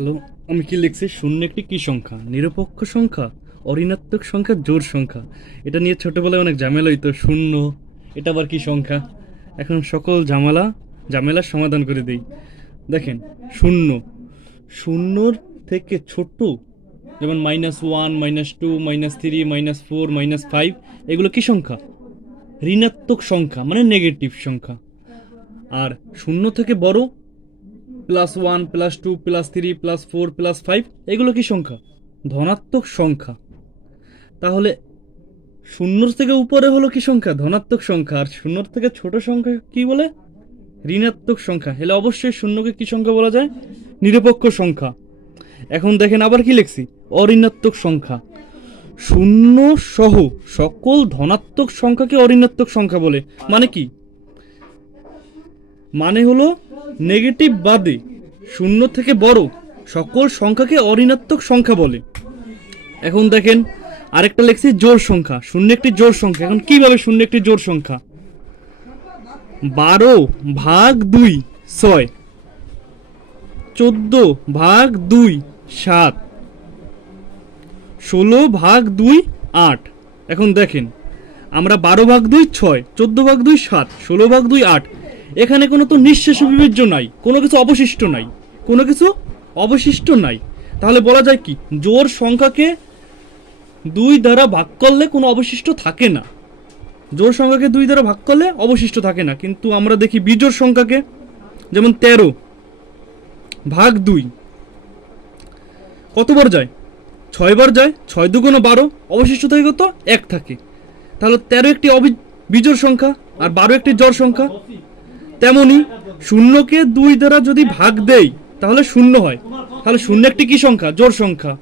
Hello, আমি কি লিখছি? শূন্য একটি কি সংখ্যা? নিরপেক্ষ সংখ্যা? অঋণাত্মক সংখ্যা? জোর সংখ্যা? এটা নিয়ে ছোটবেলায় অনেক ঝামেলা হইতো। শূন্য, এটা আবার কি সংখ্যা? এখন সকল ঝামেলা, ঝামেলার সমাধান করে দিই। দেখেন, শূন্য। শূন্যর থেকে ছোট, যেমন minus one minus two minus three minus four minus five এগুলো কি সংখ্যা? ঋণাত্মক সংখ্যা মানে নেগেটিভ সংখ্যা। আর শূন্য থেকে বড় plus one plus two plus three plus four plus five এগুলো কি সংখ্যা? ধনাত্মক সংখ্যা। তাহলে শূন্যর থেকে উপরে হলো কি সংখ্যা? ধনাত্মক সংখ্যা। আর শূন্যর থেকে ছোট সংখ্যা কি বলে? ঋণাত্মক সংখ্যা। হলে অবশ্যই শূন্যকে কি সংখ্যা বলা যায়? নিরপেক্ষ সংখ্যা। এখন দেখেন আবার কি লিখছি? অঋণাত্মক সংখ্যা। শূন্য সহ সকল ধনাত্মক সংখ্যাকে অঋণাত্মক সংখ্যা বলে। মানে কি? মানে হলো নেগেটিভ বাদে শূন্য থেকে বড় সকল সংখ্যাকে অঋণাত্মক সংখ্যা বলে। এখন দেখেন, আরেকটা লেখছি জোর সংখ্যা, শূন্য একটি জোর সংখ্যা। এখন কীভাবে শূন্য একটি জোর সংখ্যা? বারো ভাগ দুই, ছয়। চোদ্দ ভাগ দুই, সাত। ষোলো ভাগ দুই, আট। এখন দেখেন, আমরা বারো ভাগ দুই, ছয়, চোদ্দ ভাগ দুই, সাত। ষোলো ভাগ দুই, আট। এখানে কোনো তো নিঃশেষ বিবেচ্য নাই, কোনো কিছু অবশিষ্ট নাই, কোনো কিছু অবশিষ্ট নাই। তাহলে বলা যায় কি, জোর সংখ্যাকে দুই দ্বারা ভাগ করলে কোনো অবশিষ্ট থাকে না। জোর সংখ্যাকে দুই দ্বারা ভাগ করলে অবশিষ্ট থাকে না। কিন্তু আমরা দেখি বিজোড় সংখ্যাকে, যেমন তেরো ভাগ দুই, কতবার যায়? ছয়বার যায়, ছয় দুগুণ বারো, অবশিষ্ট থাকে কত? এক থাকে। তাহলে তেরো একটি অবি বিজোর সংখ্যা আর বারো একটি জোড় সংখ্যা। তেমনি শূন্যকে দুই দ্বারা যদি ভাগ দেই, তাহলে শূন্য হয়। তাহলে শূন্য একটি কি সংখ্যা? জোর সংখ্যা।